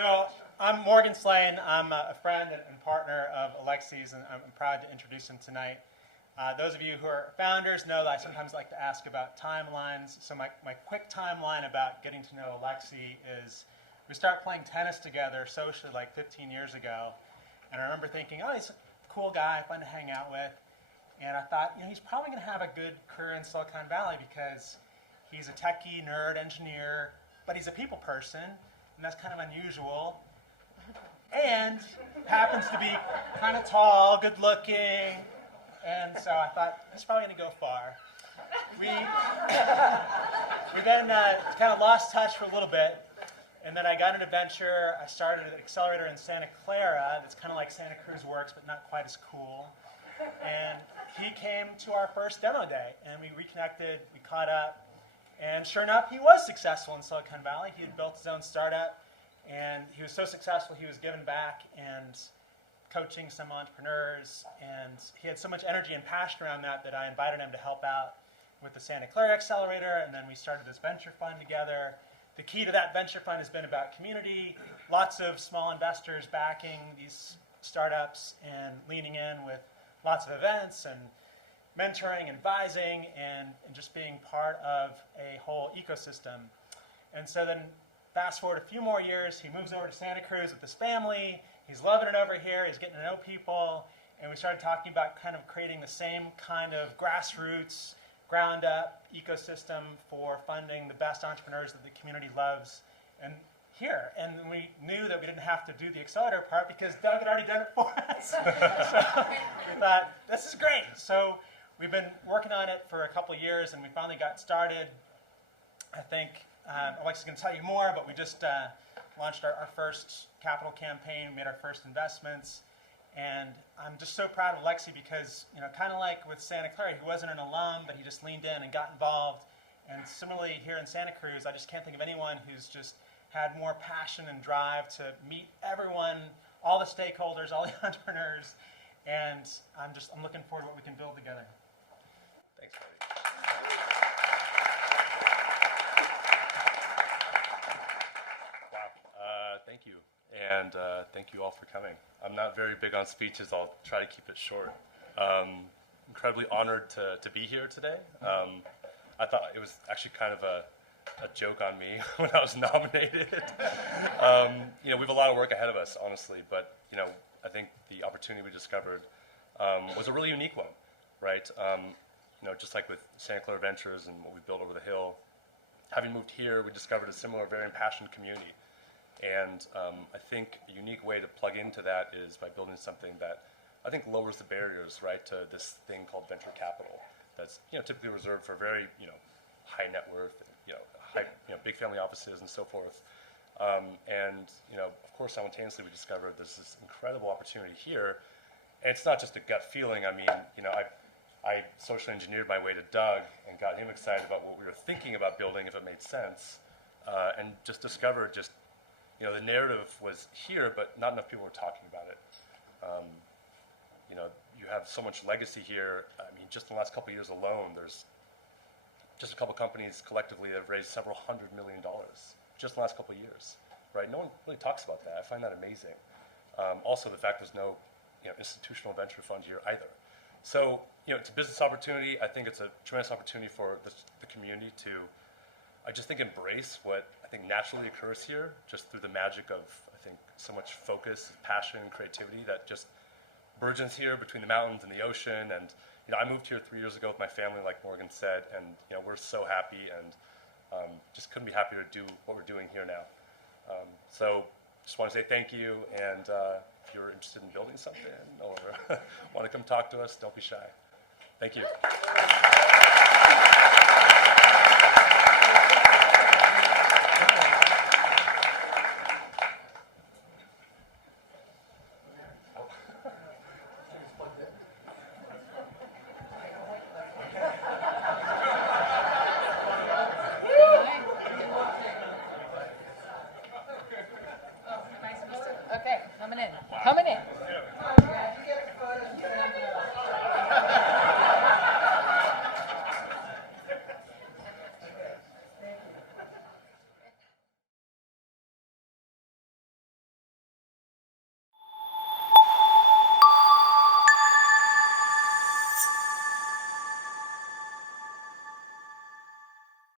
So I'm Morgan Slane. I'm a friend and partner of Alexi's, and I'm proud to introduce him tonight. Those of you who are founders know that I sometimes like to ask about timelines. So my quick timeline about getting to know Alexi is we started playing tennis together socially like 15 years ago. And I remember thinking, oh, he's a cool guy, fun to hang out with. And I thought, he's probably going to have a good career in Silicon Valley because he's a techie, nerd, engineer, but he's a people person, and that's kind of unusual. And happens to be kind of tall, good looking, and so I thought, he's probably going to go far. We then kind of lost touch for a little bit, and then I got an adventure. I started an accelerator in Santa Clara that's kind of like Santa Cruz Works, but not quite as cool. And he came to our first demo day, and we reconnected, we caught up, and sure enough, he was successful in Silicon Valley. He had built his own startup, and he was so successful, he was giving back and coaching some entrepreneurs, and he had so much energy and passion around that I invited him to help out with the Santa Clara Accelerator, and then we started this venture fund together. The key to that venture fund has been about community, lots of small investors backing these startups and leaning in with lots of events and mentoring, advising, and just being part of a whole ecosystem. And so then fast forward a few more years, he moves over to Santa Cruz with his family. He's loving it over here. He's getting to know people. And we started talking about kind of creating the same kind of grassroots, ground-up ecosystem for funding the best entrepreneurs that the community loves and here. And we knew that we didn't have to do the accelerator part because Doug had already done it for us. So we thought, this is great. So we've been working on it for a couple of years, and we finally got started. I think Alexi's going to tell you more, but we just launched our first capital campaign, made our first investments. And I'm just so proud of Alexi because, kind of like with Santa Clara, he wasn't an alum, but he just leaned in and got involved. And similarly here in Santa Cruz, I just can't think of anyone who's just had more passion and drive to meet everyone, all the stakeholders, all the entrepreneurs. And I'm looking forward to what we can build together. Thanks, buddy. Wow. Thank you. And thank you all for coming. I'm not very big on speeches. I'll try to keep it short. Incredibly honored to be here today. I thought it was actually kind of a joke on me when I was nominated. We have a lot of work ahead of us, honestly. But, I think the opportunity we discovered was a really unique one, right? Just like with Santa Clara Ventures and what we built over the hill, having moved here, we discovered a similar, very impassioned community. And I think a unique way to plug into that is by building something that I think lowers the barriers, right, to this thing called venture capital. That's typically reserved for very high net worth, big family offices and so forth. And of course, simultaneously, we discovered there's this incredible opportunity here. And it's not just a gut feeling. I mean, I socially engineered my way to Doug and got him excited about what we were thinking about building if it made sense, and just discovered the narrative was here, but not enough people were talking about it. You have so much legacy here. I mean, just in the last couple of years alone, there's just a couple of companies collectively that have raised several $100 million just in the last couple of years, right? No one really talks about that. I find that amazing. Also, the fact there's no institutional venture fund here either. So, it's a business opportunity. I think it's a tremendous opportunity for the community to, I just think, embrace what I think naturally occurs here, just through the magic of, I think, so much focus, passion, and creativity that just burgeons here between the mountains and the ocean. And I moved here 3 years ago with my family, like Morgan said, and we're so happy and just couldn't be happier to do what we're doing here now. So just want to say thank you, and if you're interested in building something or want to come talk to us, don't be shy. Thank you. Okay, coming in.